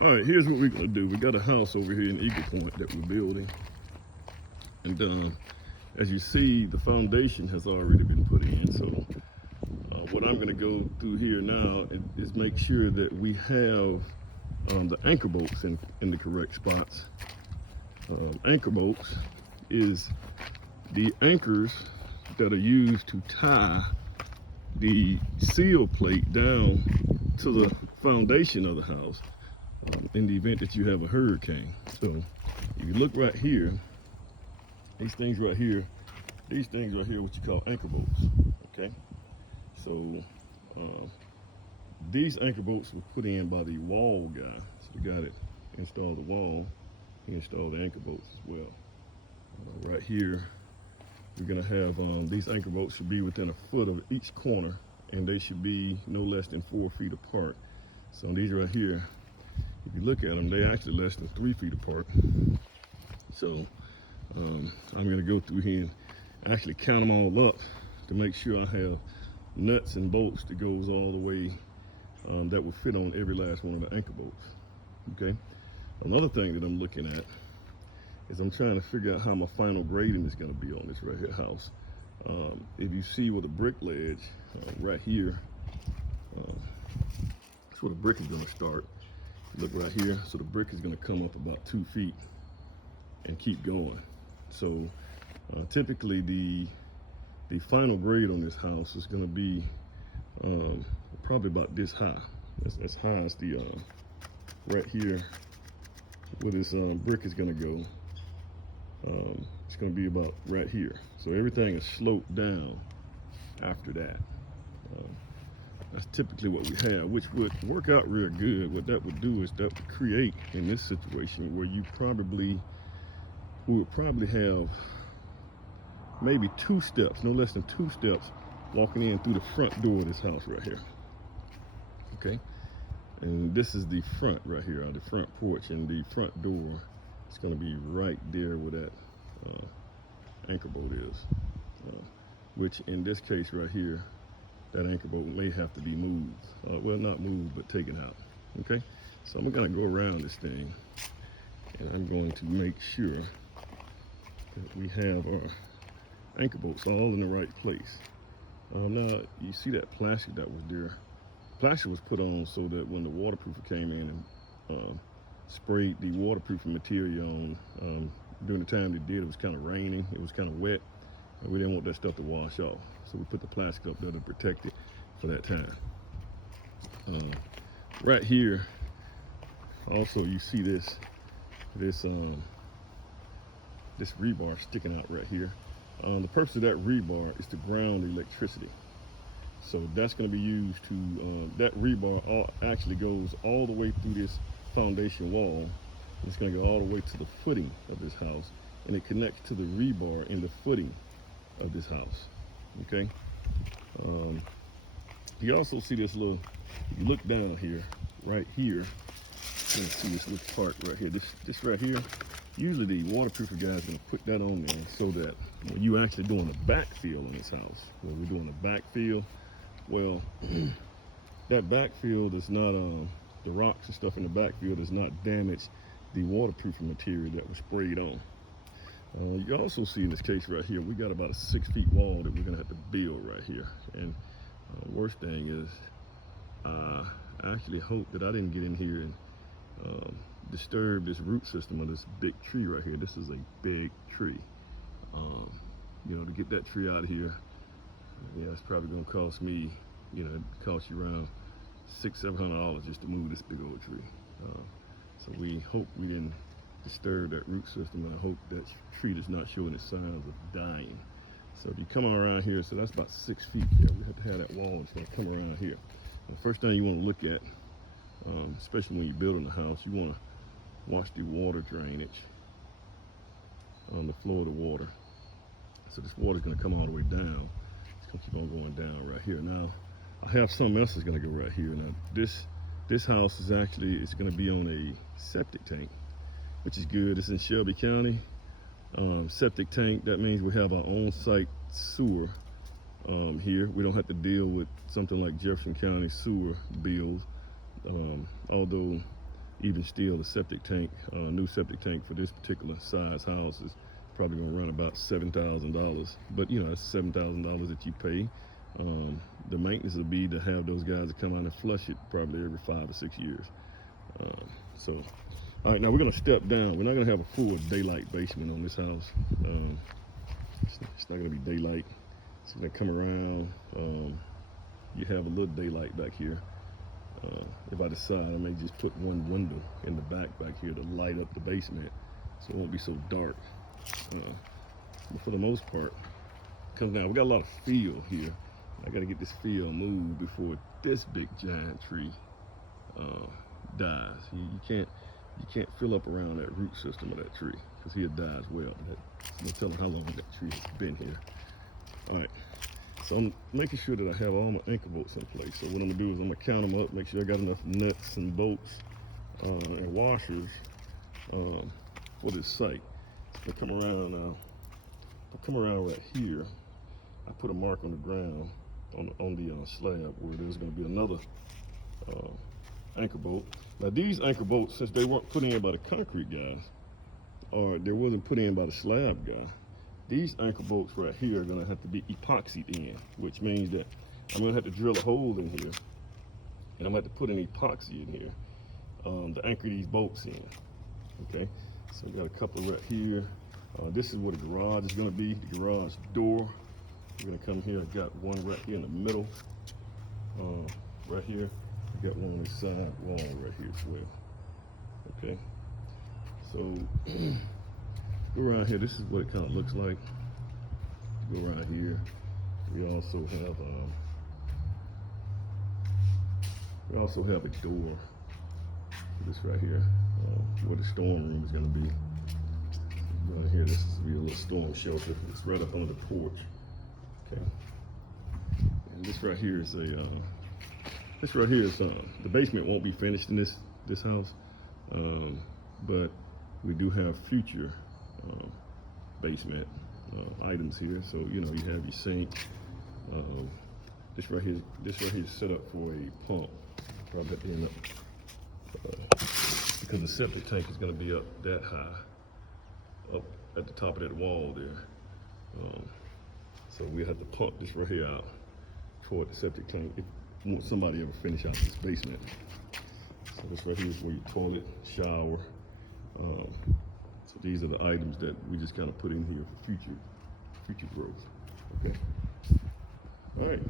All right, here's what we're gonna do. We got a house over here in Eagle Point that we're building. And as you see, the foundation has already been put in. So what I'm gonna go through here now is make sure that we have the anchor bolts in the correct spots. Anchor bolts is the anchors that are used to tie the seal plate down to the foundation of the house in the event that you have a hurricane. So if you look right here, these things right here, what you call anchor bolts. Okay, so these anchor bolts were put in by the wall guy. So the guy that installed the wall, he installed the anchor bolts as well. Right here, we're gonna have these anchor bolts should be within a foot of each corner, and they should be no less than 4 feet apart. So these right here, if you look at them, they're actually less than 3 feet apart. So I'm gonna go through here and actually count them all up to make sure I have nuts and bolts that goes all the way that will fit on every last one of the anchor bolts. Okay. Another thing that I'm looking at is I'm trying to figure out how my final grading is going to be on this right here house. If you see where the brick ledge right here, that's where the brick is going to start. Look right here. So the brick is going to come up about 2 feet and keep going. So typically the final grade on this house is going to be probably about this high. That's as high as the right here where this brick is going to go. It's going to be about right here. So everything is sloped down after that. That's typically what we have, which would work out real good. What that would do is that would create, in this situation, where we would probably have maybe 2 steps, no less than 2 steps, walking in through the front door of this house right here. Okay, and this is the front right here, the front porch, and the front door is going to be right there where that anchor bolt is, which in this case right here, that anchor bolt may have to be moved. Well, not moved, but taken out. Okay, so I'm going to go around this thing, and I'm going to make sure that we have our anchor bolts all in the right place. Now, you see that plastic that was there. Plastic was put on so that when the waterproofer came in and sprayed the waterproofing material on, during the time they did, it was kind of raining, it was kind of wet, and we didn't want that stuff to wash off. So we put the plastic up there to protect it for that time. Right here, also you see this rebar sticking out right here. The purpose of that rebar is to ground electricity. So that's going to be used to, that rebar actually goes all the way through this foundation wall. It's going to go all the way to the footing of this house, and it connects to the rebar in the footing of this house. Okay. You also see this little, if you look down here, right here, you can see this little part right here. This right here, usually the waterproofer guy is going to put that on there so that when you actually doing a backfill on this house, when we're doing a backfill, well, that backfill does not, the rocks and stuff in the backfill does not damage the waterproofing material that was sprayed on. You also see in this case right here, we got about a 6 feet wall that we're gonna have to build right here. And worst thing is, I actually hope that I didn't get in here and disturb this root system of this big tree right here. This is a big tree. You know, to get that tree out of here, yeah, it's probably gonna cost me, you know, it costs you around $600-700 just to move this big old tree. So we hope we didn't disturb that root system, and I hope that tree does not show any signs of dying. So if you come around here, so that's about 6 feet. Yeah, we have to have that wall. It's gonna come around here. And the first thing you want to look at, especially when you're building a house, you want to watch the water drainage on the flow of the water. So this water is going to come all the way down. It's going to keep on going down right here. Now, I have something else that's going to go right here. Now, this house is actually, it's going to be on a septic tank, which is good. It's in Shelby County. Septic tank, that means we have our own site sewer here. We don't have to deal with something like Jefferson County sewer bills. Although even still, the septic tank, new septic tank for this particular size house is probably gonna run about $7,000. But you know, that's $7,000 that you pay. The maintenance will be to have those guys that come out and flush it probably every 5 or 6 years. So, all right, now we're gonna step down. We're not gonna have a full daylight basement on this house. It's not gonna be daylight. It's gonna come around. You have a little daylight back here. If I decide, I may just put one window in the back here to light up the basement, so it won't be so dark. But for the most part, comes down. We got a lot of field here. I got to get this field moved before this big giant tree dies. You can't fill up around that root system of that tree because he'll die as well. No telling how long that tree has been here. All right. So I'm making sure that I have all my anchor bolts in place. So what I'm gonna do is I'm gonna count them up, make sure I got enough nuts and bolts and washers for this site. So I come around right here. I put a mark on the ground on the slab where there's gonna be another anchor bolt. Now these anchor bolts, since they weren't put in by the concrete guys, or they wasn't put in by the slab guy, these anchor bolts right here are gonna have to be epoxied in, which means that I'm gonna have to drill a hole in here, and I'm gonna have to put an epoxy in here to anchor these bolts in. Okay, so we got a couple right here. This is where the garage is gonna be, the garage door. We're gonna come here. I got one right here in the middle, right here. I got one on the side wall right here as well. Okay, so. Go around here, this is what it kind of looks like. Go around here. We also have a door. This right here, where the storm room is going to be. Right here, this is be a little storm shelter. It's right up on the porch. Okay. And this right here is the basement won't be finished in this house, but we do have future basement items here. So you know, you have your sink. This right here is set up for a pump. Probably at the end because the septic tank is going to be up that high, up at the top of that wall there. So we have to pump this right here out toward the septic tank if somebody ever finish out this basement. So this right here is where your toilet, shower. So these are the items that we just kind of put in here for future growth. Okay. All right.